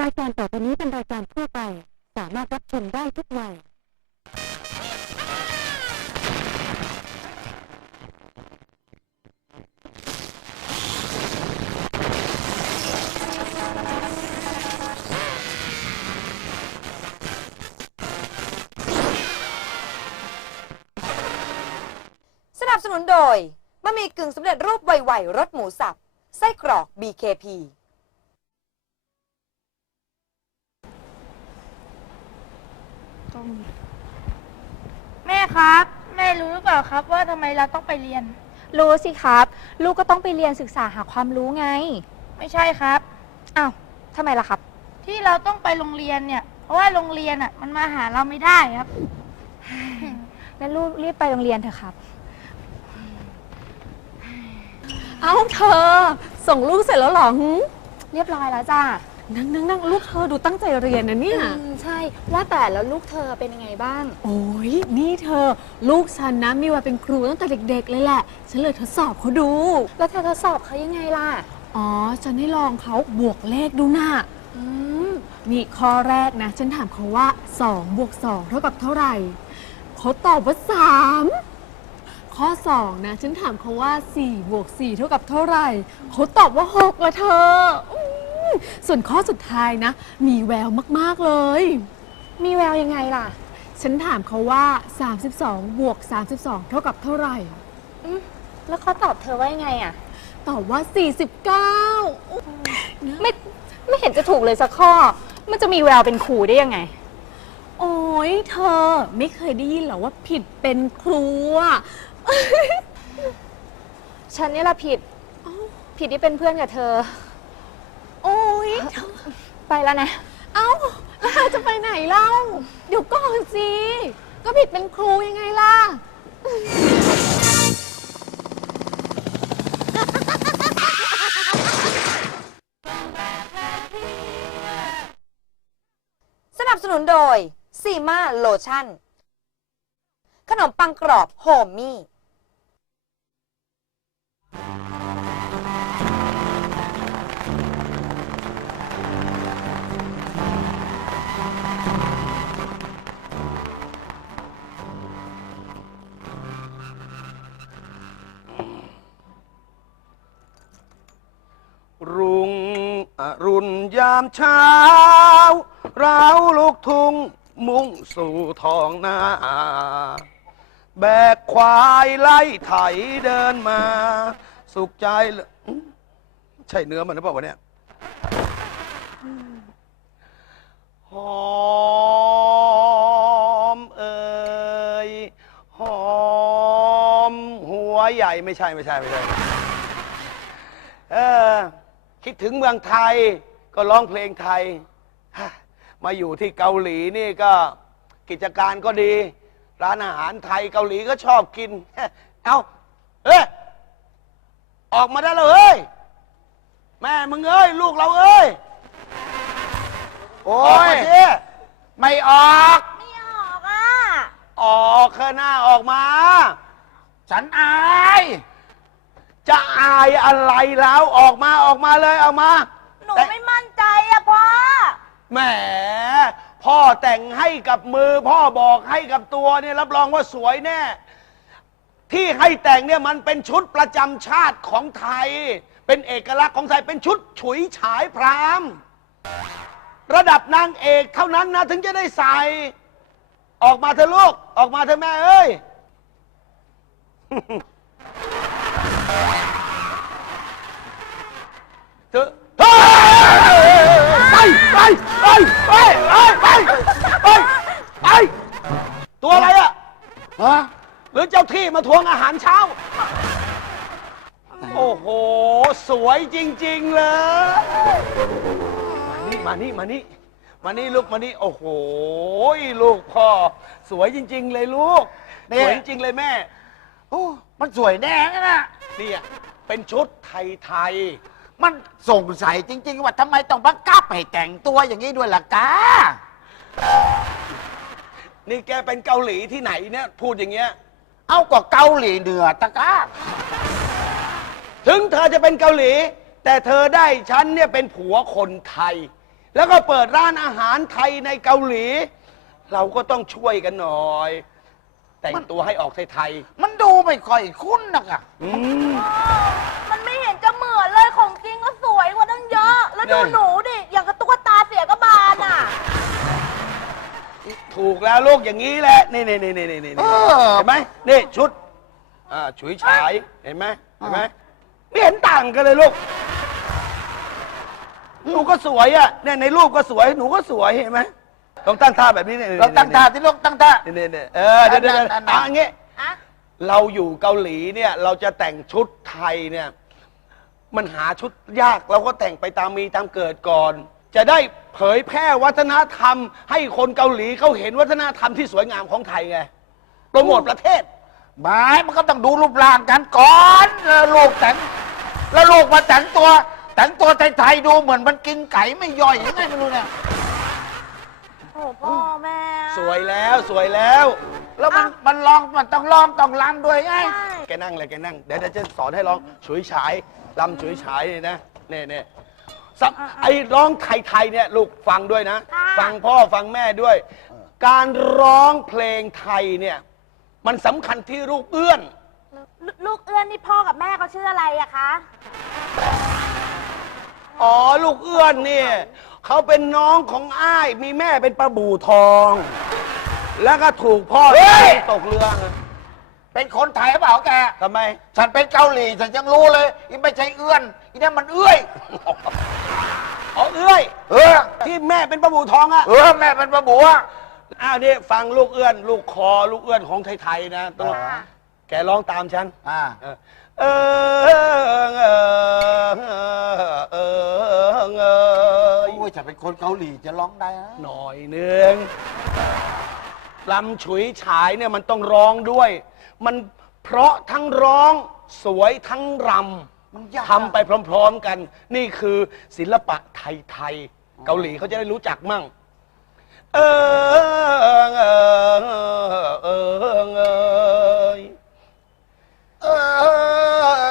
รายการต่อไปนี้เป็นรายการทั่วไป สามารถรับชมได้ทุกวัย สนับสนุนโดยบะหมี่กึ่งสำเร็จรูปไวๆรสหมูสับ ไส้กรอก BKP แม่ครับ แม่รู้หรือเปล่าครับว่าทำไมเราต้องไปเรียน รู้สิครับ ลูกก็ต้องไปเรียนศึกษาหาความรู้ไง ไม่ใช่ครับ อ้าวทำไมล่ะครับ ที่เราต้องไปโรงเรียนเนี่ย เพราะว่าโรงเรียนอะ มันมาหาเราไม่ได้ครับ งั้นลูกรีบไปโรงเรียนเถอะครับ เอ้าเธอ ส่งลูกเสร็จแล้วเหรอหึเรียบร้อยแล้วจ้า นั่งนั่งนั่งลูกเธอดูตั้งใจเรียนนะเนี่ย อืมใช่ว่าแต่แล้วลูกเธอเป็นยังไงบ้าง โอ้ยนี่เธอ ลูกฉันนะมีวันเป็นครูตั้งแต่เด็ก ๆ เลยแหละ ฉันเลยทดสอบเขาดู แล้วเธอทดสอบเขายังไงล่ะ อ๋อ ฉันให้ลองเขาบวกเลขดูนะอืมนี่ข้อแรกนะ ฉันถามเขาว่า2บวก2เท่ากับเท่าไหร่เขาตอบว่า 3 ข้อ 2 นะ ฉันถามเขาว่า4บวก4เท่ากับเท่าไหร่เขาตอบว่า6ละเธออืม ส่วนข้อสุดท้ายนะ มีแววมาก ๆ เลย มีแววยังไงล่ะ ฉันถามเขาว่า 32 บวก 32 เท่ากับเท่าไหร่แล้วเขาตอบเธอว่ายังไงอะ ตอบว่า 49ไม่ไม่เห็นจะถูกเลยสักข้อ มันจะมีแววเป็นครูได้ยังไง โอ้ยเธอไม่เคยได้ยินเหรอว่าผิดเป็นครูอะฉันนี่ละผิด ผิดที่เป็นเพื่อนกับเธอ โอ้ยเธอไปแล้วนะ เอ้าแล้วเธอจะไปไหนเล่าเดี๋ยวก่อนสิ ก็ผิดเป็นครูยังไงล่ะ สนับสนุนโดยซีมาโลชั่น ขนมปังกรอบโฮมมี่ รุ่งอรุณยามเช้า เราลูกทุ่งมุ่งสู่ทองนา แบกควายไล่ไถเดินมา สุขใจเลืออื้อใช่เนื้อมันหรือเปล่าวะเนี่ย หอมเอ่ยหอม หัวใหญ่ไม่ใช่ไม่ใช่ไม่ใช่ เออ คิดถึงเมืองไทยก็ร้องเพลงไทยฮะมาอยู่ที่เกาหลีนี่ก็กิจการก็ดี ร้านอาหารไทยเกาหลีก็ชอบกิน เอาเอ้ยออกมาได้แล้วเฮ้ย แม่มึงเอ้ย ลูกเราเอ้ย โอ้ยไม่ออก ไม่ออกอะ ออกเถอะหน้าออกมา ฉันอาย จะอายอะไรแล้วออกมาออกมาเลยออกมาหนูไม่มั่นใจอะพ่อ แหมพ่อแต่งให้กับมือ พ่อบอกให้กับตัวเนี่ยรับรองว่าสวยแน่ ที่ให้แต่งเนี่ยมันเป็นชุดประจำชาติของไทย เป็นเอกลักษณ์ของไทยเป็นชุดฉุยฉายพรามระดับนางเอกเท่านั้นนะถึงจะได้ใส่ ออกมาเถอะลูก ออกมาเถอะแม่เอ้ย เธอเฮ้ยไปไปไปไปไปไปไปตัวอะไรอะฮะหรือเจ้าที่มาทวงอาหารเช้า โอ้โห สวยจริง ๆ เลย มานี่ มานี่ มานี่มานี่ลูกมานี่ โอ้โห ลูกพ่อ สวยจริง ๆ เลยลูกสวยจริง ๆ เลยแม่ โอ้มันสวยแน่นะเนี่ยเป็นชุดไทย มันสงสัยจริง ๆ ว่าทำไมต้องบังคับให้แต่งตัวอย่างนี้ด้วยล่ะกาๆนี่แกเป็นเกาหลีที่ไหนเนี่ย พูดอย่างเงี้ย เอาก็เกาหลีเหนือตะกาถึงเธอจะเป็นเกาหลี แต่เธอได้ฉันเนี่ยเป็นผัวคนไทย แล้วก็เปิดร้านอาหารไทยในเกาหลี เราก็ต้องช่วยกันหน่อย แต่งตัวให้ออกไทยมันดูไม่ค่อยคุ้นนักอะๆอืม ดูนั่นหนูดิ อย่างกับตุ๊กตาเสียกระบาลอะ ถูกแล้วลูกอย่างนี้แหละ นี่นี่นี่นี่นี่นี่เออเห็นไหมนี่ชุด อ่าฉุยฉาย เห็นไหมเห็นไหมไม่เห็นต่างกันเลยลูก หนูก็สวยอะเนี่ยในรูปก็สวย หนูก็สวยเห็นไหมต้องตั้งท่าแบบนี้เนี่ยเราตั้งท่าที่ลูกตั้งท่าเนี่ยเนี่ยเนี่ยเออเดี๋ยวเดี๋ยวเดี๋ยวอันนั้นอะอย่างงี้อะเราอยู่เกาหลีเนี่ย เราจะแต่งชุดไทยเนี่ย มันหาชุดยากเราก็แต่งไปตามมีตามเกิดก่อน จะได้เผยแพร่วัฒนธรรม ให้คนเกาหลีเขาเห็นวัฒนธรรมที่สวยงามของไทยไงโปรโมทประเทศไม้มันก็ต้องดูรูปร่างกันก่อนแล้วลูกแต่งแล้วลูกมาแต่งตัว แต่งตัวไทยๆดูเหมือนมันกินไก่ไม่ย่อยยังไงไม่รู้เนี่ยโอ้พ่อแม่สวยแล้วสวยแล้ว แล้วมันมันลองมันต้องลองต้องรำด้วยไง ใช่ แกนั่งเลยแกนั่ง เดี๋ยวเดี๋ยวจะสอนให้ร้องฉุยฉาย ลำฉุยฉายนี่นะเนี่ยเนี่ยสับไอ้ร้องไทยๆเนี่ยลูกฟังด้วยนะ ฟังพ่อฟังแม่ด้วย การร้องเพลงไทยเนี่ย มันสำคัญที่ลูกเอื้อน ลูลูกเอื้อนนี่พ่อกับแม่เขาชื่ออะไรอะคะอ๋อลูกเอื้อนเนี่ยเขาเป็นน้องของอ้าย มีแม่เป็นปลาบู่ทอง แล้วก็ถูกพ่อเฮ้ยตกเรือ เป็นคนไทยหรือเปล่าแก ทำไม ฉันเป็นเกาหลีฉันยังรู้เลยอีไม่ใช่เอื้อนอีนั่นมันเอื้อย อ๋อเอื้อย เออ ที่แม่เป็นปลาบู่ทองอะเออแม่เป็นประบัว อ้าวนี่ฟังลูกเอื้อน ลูกคอลูกเอื้อนของไทยๆนะต้องอ่า แกร้องตามฉัน อ่า เออเออเออเออเออเออโอ้ยฉันเป็นคนเกาหลีจะร้องได้นะหน่อยหนึ่งลำฉุยฉายเนี่ยมันต้องร้องด้วย มันเพราะทั้งร้องสวยทั้งรมันยากำทำไปพร้อมๆกัน นี่คือศิลปะไทยๆเกาหลีเขาจะได้รู้จักมั่ง เออเออเออเออเออเงยเออ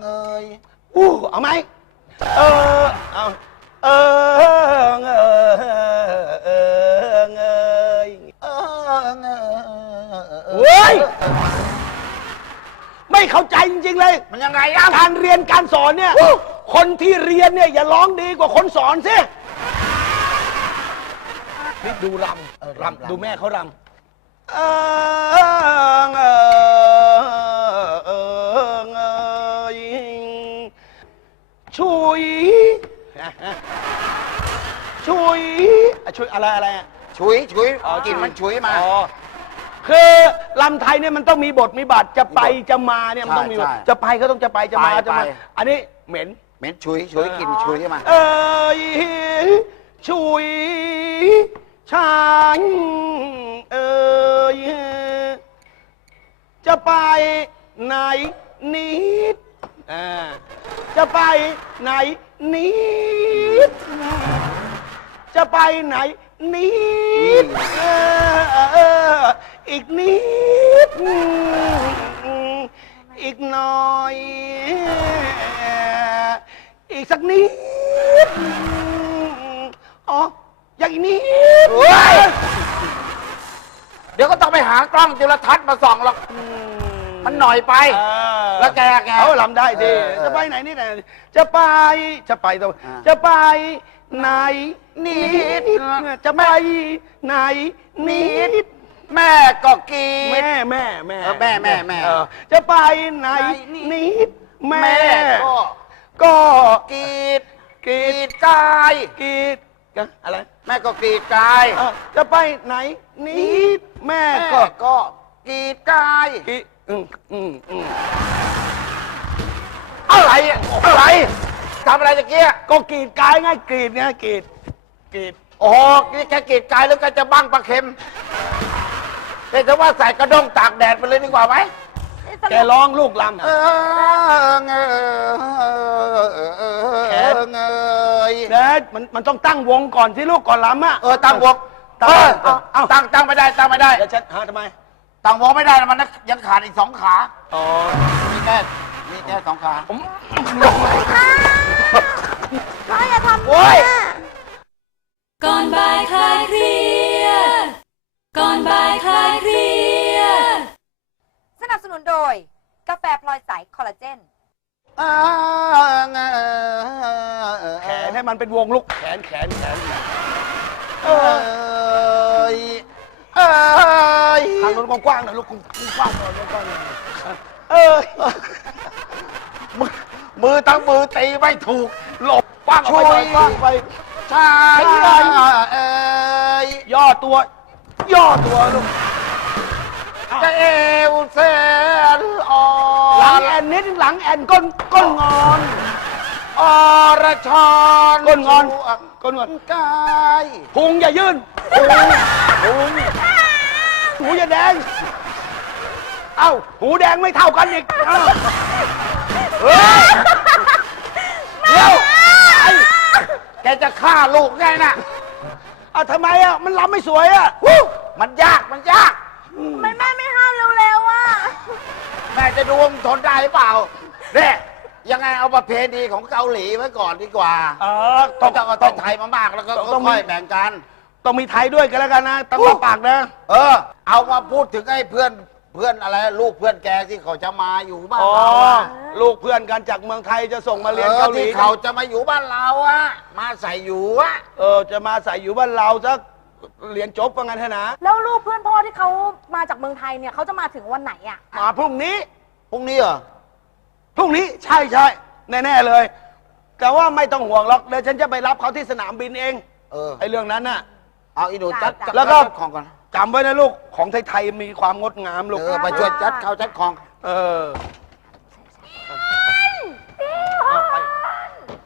เงยอู้เอาไหม การสอนเนี่ย คนที่เรียนเนี่ยอย่าร้องดีกว่าคนสอนสินี่ดูรำรำดูแม่เขารำเออเออเออเอยชุยชุยอะชุยอะไรอะไรอะฉุยฉุยอ๋อกินมันฉุยมาอ๋อคือ ลำไทยเนี่ยมันต้องมีบทมีบาทจะไปจะมาเนี่ยมันต้องมีใช่ใช่จะไปก็ต้องจะไปจะมาไปจะมา ไป อันนี้เหม็น เหม็นฉุยฉุยกินฉุยมาเอ้ยชุยช้างเอ้ยจะไปไหนนิดอ่าจะไปไหนนิดจะไปไหนนิดเออเออ อีกนิด อีกหน่อย อีกสักนิด อ๋อ อย่างอีกนิดเฮ้ยเดี๋ยวก็ต้องไปหากล้องจุลทรรศน์มาส่องหรอก มันหน่อยไป เออแล้วแกแก เขาลำได้ดีเออเออจะไปไหนนี่ไหนจะไป จะไปตรงอ่า จะไปไหนนิดจะไปไหนนิด แม่ก็กรีแม่ด แม่แม่เออแม่แม่แม่เออจะไปไหนไหนนิดนิดแม่แม่ก็ก็กรีดกรีกรีดดกายกรีดกันอะไรแม่ก็กรีดกายเออจะไปไหนนิดแม่แม่ก็ก็กรีดกายกรีดอืมอืมอืมอะไรอะอะไรทำอะไรตะเกียก็กรีดกายไงกรีดไงกรีดกรีดโอ้โหนี่แค่กรีดกายแล้วก็จะบังปลาเค็ม เป็นแต่ว่าใส่กระด้งตากแดดไปเลยดีกว่าไหมนี่สแกรุปร้องลูกลเออเงยเออเงยำเด็ดมันมันต้องตั้งวงก่อนที่ลูกก่อนลำอะเออตั้งวงตั้งเออเอาเอาตั้งตั้งไม่ได้ตั้งไม่ได้เดี๋ยวฉันหาทำไมตั้งวงไม่ได้มันยังขาดอีกสองขาอ๋อมีแค่มีแค่สองขาผมโว้ยก่อนบ่ายคลายเครียด ก่อนบ่ายคลายเครียด สนับสนุนโดย กาแฟพลอยใสคอลลาเจน แขนให้มันเป็นวงลูกแขนแขนแขนเอ้ยเอ้ยทางโน้นกว้างๆหน่อยลูกกว้างๆหน่อยกว้างๆหน่อยเออมือมือทั้งมือตีไม่ถูก หลบกว้างออกไปหน่อยกว้างไปใช่เอ้ยย่อตัว ย่อตัวลูกจะเอวเส้นอ่อหลังนแอนนิดหลังแอนก้นก้นงอนอรชรก้นงอนก้นงอนกายพุงอย่ายื่นพุงพุงหูอย่าแดง เอ้า หูแดงไม่เท่ากันอีกเอ้าเฮ้ยเดี๋ยวไอ้แกจะฆ่าลูกไงน่ะ อะทำไมอะมันล้ำไม่สวยอะมันยากมันยากมันแม่ไม่ห้ามเร็วๆอะแม่จะดูว่ามึงทนได้เปล่าเนี่ยยังไงเอาประเพณีของเกาหลีไว้ก่อนดีกว่าเออต้ต้อองงเอาต้ต้อองงไทยมามากแล้วก็ต้องมี ค่อยๆแบ่งกัน ต้องมีไทยด้วยกันแล้วกันนะต้องรับปากนะ เออ เอามาพูดถึงไอ้เพื่อน เพื่อนอะไรลูกเพื่อนแกที่เขาจะมาอยู่บ้านอ๋อเราอะลูกเพื่อนกันจากเมืองไทยจะส่งมาเรียนเกาหลีที่เขาจะมาอยู่บ้านเราอะมาใส่อยู่อะเออจะมาใส่อยู่บ้านเราสักเรียนจบว่างั้นเถอะนะแล้วลูกเพื่อนพ่อที่เขามาจากเมืองไทยเนี่ยเขาจะมาถึงวันไหนอะ มาพรุ่งนี้ พรุ่งนี้เหรอพรุ่งนี้ใช่ใช่แน่ๆเลย แต่ว่าไม่ต้องห่วงหรอกเดี๋ยวฉันจะไปรับเขาที่สนามบินเองเออไอ้เรื่องนั้นน่ะ เอาอีหนูจัดจ้ะจัดแล้วก็จัดของก่อน จำไว้นะลูกของไทยๆมีความงดงามลูกเออไปช่วยจัดข้าวจัดของ เออ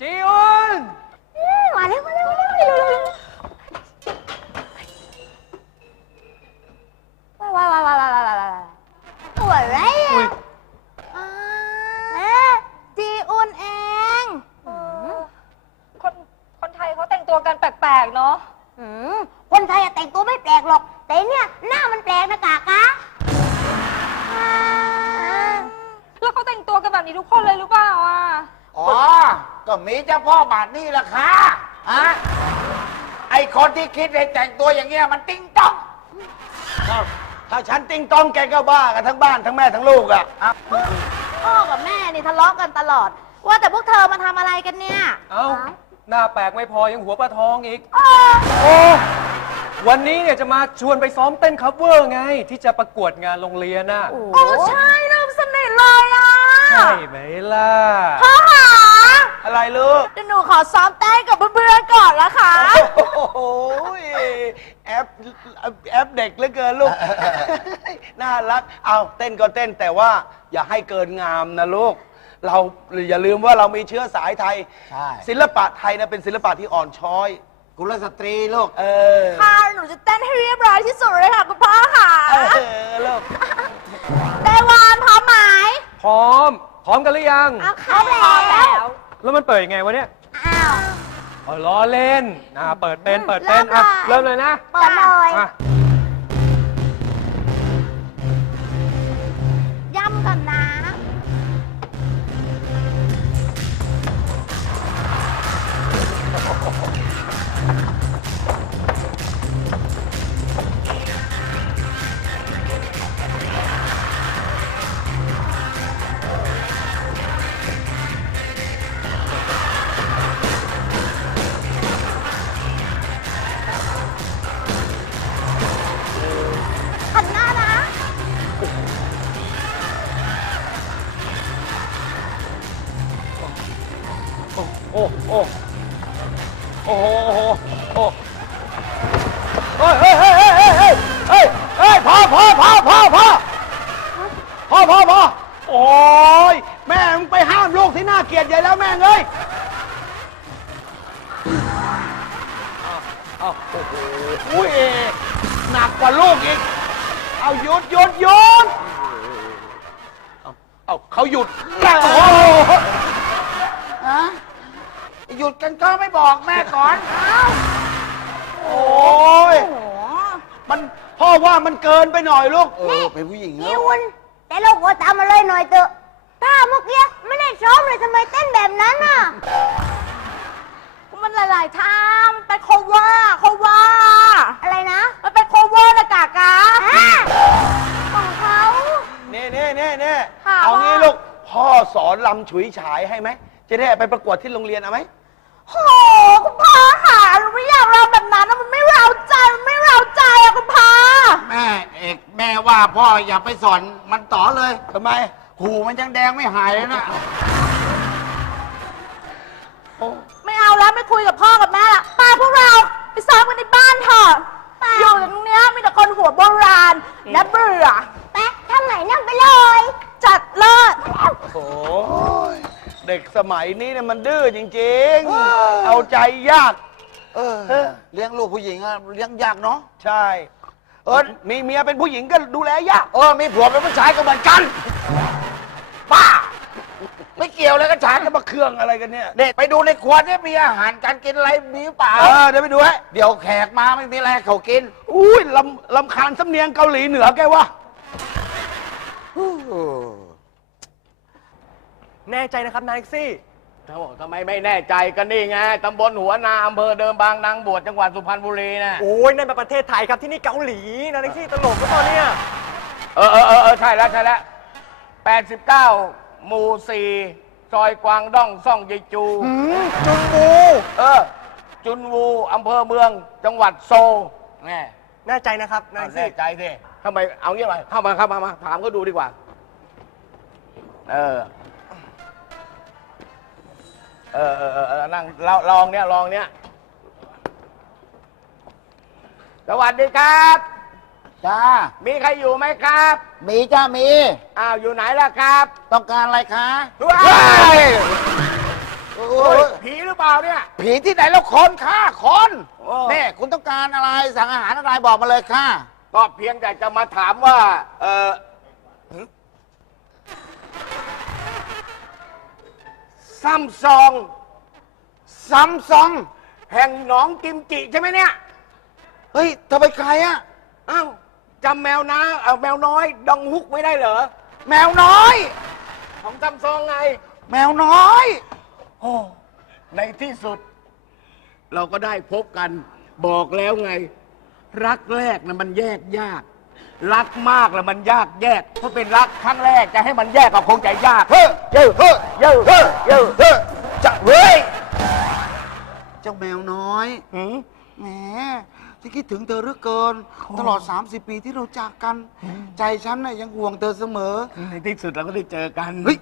จีออนมาเร็วมาเร็วมาเร็วเร็วเร็วเร็วว้าวว้าวว้าวว้าวว้าวว้าวว้าวตัวอะไรอะเอ๊ะจีอุนเองคนคนไทยเขาแต่งตัวกันแปลกๆ เนาะอืมคนไทยอะแต่งตัวไม่แปลกหรอก แต่เนี่ยหน้ามันแปลกนะกากะแล้วเขาแต่งตัวกันแบบนี้ทุกคนเลยหรือเปล่าอะอ๋อ ก็มีเจ้าพ่อบาทนี่แหละค่ะฮะไอคนที่คิดให้แต่งตัวอย่างเงี้ยมันติ้งต้อง อ้าวถ้าฉันติ้งต้องแกก็บ้ากันทั้งบ้านทั้งแม่ทั้งลูกอะพ่อกับแม่นี่ทะเลาะกันตลอด ว่าแต่พวกเธอมาทำอะไรกันเนี่ย เอ้า หน้าแปลกไม่พอยังหัวปลาทองอีก โอ้ วันนี้เนี่ยจะมาชวนไปซ้อมเต้นคัฟเวอร์ไง ที่จะประกวดงานโรงเรียนน่ะ โอ้ใช่เริ่มสนิทเลยอะใช่ไหมล่ะ พ่อหาอะไรลูก เดี๋ยวหนูขอซ้อมเต้นกับเพื่อนๆก่อนนะคะ โอ้โหแอปแอปเด็กเหลือเกินลูก น่ารัก เอาเต้นก็เต้นแต่ว่าอย่าให้เกินงามนะลูก เราอย่าลืมว่าเรามีเชื้อสายไทย ใช่ ศิลปะไทยนะเป็นศิลปะที่อ่อนช้อย กุลสตรีลูก เออ ค่ะ หนูจะเต้นให้เรียบร้อยที่สุดเลยค่ะคุณพ่อค่ะเออลูก เตวานพร้อมไหมพร้อม พร้อมกันหรือยัง เอาเข้าแล้ว แล้วมันเปิดยังไงวะเนี่ยอ้าว อ๋อล้อเล่นอ่าเปิดเป็น เปิดเป็น อะ เริ่มเลยนะ เปิดเลย อะ เอาเขาหยุดแล้วโอ้โหฮะหยุดกันก็ไม่บอกแม่ก่อนโอ้ยมันพ่อว่ามันเกินไปหน่อยลูก เออ เป็นผู้หญิงนิแล้ววนแต่เราหัวตามมาเลยหน่อยเถอะถ้าเมื่อกี้ไม่ได้ซ้อมเลยทำไมเต้นแบบนั้นน่ะมันหอยทำเป็นโคเวอร์โคเวอร์อะไรนะ มันเป็นโคเวอร์นะกากาของ เขาเน่เน่เน่เน่ค่ะ เอางี้ว่าลูก พ่อสอนลำฉุยฉายให้ไหม จะได้ไปประกวดที่โรงเรียนเอาไหม โหคุณพ่อค่ะหนูไม่อยากรำแบบนั้นนะมันไม่เร้าใจมันไม่เร้าใจอะคุณพ่อแม่เอกแม่ว่าพ่ออย่าไปสอนมันต่อเลยทำไม หูมันยังแดงไม่หายเลยนะไม่เอาแล้วไม่คุยกับพ่อกับแม่ละไปพวกเราไปซ้อมกันในบ้านเถอะอยู่ตรงเนี้ยมีแต่คนหัวโบราณและเบื่อแป๊ะ ทำไหนนั่งไปเลย จัดเลิศโอ้ยเด็กสมัยนี้เนี่ยมันดื้อจริงๆเอาใจยากเออ เลี้ยงลูกผู้หญิงอะเลี้ยงยากเนาะ ใช่ เออมีเมียเป็นผู้หญิงก็ดูแลยาก เออ มีผัวเป็นผู้ชายก็เหมือนกันป้า ไม่เกี่ยวเลยกับฉันจะมาเครื่องอะไรกันเนี่ยเด็กไปดูในครัวเนี่ยมีอาหารการกินอะไรมีหรือเปล่า เออเดี๋ยวไปดูให้เดี๋ยวแขกมาไม่มีอะไรให้เขากิน อุ้ยลำลำคาญสำเนียงเกาหลีเหนือแกวะ แน่ใจนะครับนายแท็กซี่ เขาบอกทำไมไม่แน่ใจกันนี่ไงตำบลหัวนาอำเภอเดิมบางนางบวชจังหวัดสุพรรณบุรีนะโอ้ยนั่นเป็นประเทศไทยครับที่นี่เกาหลีนายแท็กซี่ตลกก็ตอนเนี้ยเออเออเออเออใช่แล้วใช่แล้วแปดสิบเก้าหมู่สี่ซอยกวางด้องซ่องยายจูจุนบูเออ จุนวูอำเภอเมืองจังหวัดโซลแน่แน่ใจนะครับนายเอาแท็กแน่ซี่ใจสิ ทำไมเอางี้มาเข้ามาเข้ามามาถามก็ดูดีกว่า เออ เออเออเออเออนั่งลองลองเนี้ยลองเนี้ยสวัสดีครับ จ้า มีใครอยู่ไหมครับมีจ้ามี อ้าวอยู่ไหนล่ะครับต้องการอะไรคะว้าว้ายยโอ้โอ้ยยผีหรือเปล่าเนี่ย ผีที่ไหนแล้วคนค่ะคนโอ้นี่คุณต้องการอะไรสั่งอาหารอะไรบอกมาเลยค่ะ ก็เพียงแต่จะมาถามว่า เออซัมซองซัมซองแห่งหนองกิมจิใช่ไหมเนี่ย เฮ้ยเธอเป็นใครอะอ้าวจำแมวนะเออแมวน้อย ดองฮุกไม่ได้เหรอ แมวน้อย ของซัมซองไง แมวน้อย โอ้ ในที่สุด เราก็ได้พบกัน บอกแล้วไง รักแรกนะมันแยกยาก รักมากแล้วมันยากแยก เพราะเป็นรักครั้งแรกจะให้มันแยกก็คงจะยากเฮ้ยเฮ้ยเฮ้ยเฮ้ยเฮ้ยเฮ้ยเฮ้ยจะเฮ้ยเจ้าแมวน้อยหืมแหมที่คิดถึงเธอเหลือเกิน ตลอด 30 ปีที่เราจากกัน ใจฉันน่ะยังห่วงเธอเสมอ ในที่สุดเราก็ได้เจอกัน เฮ้ย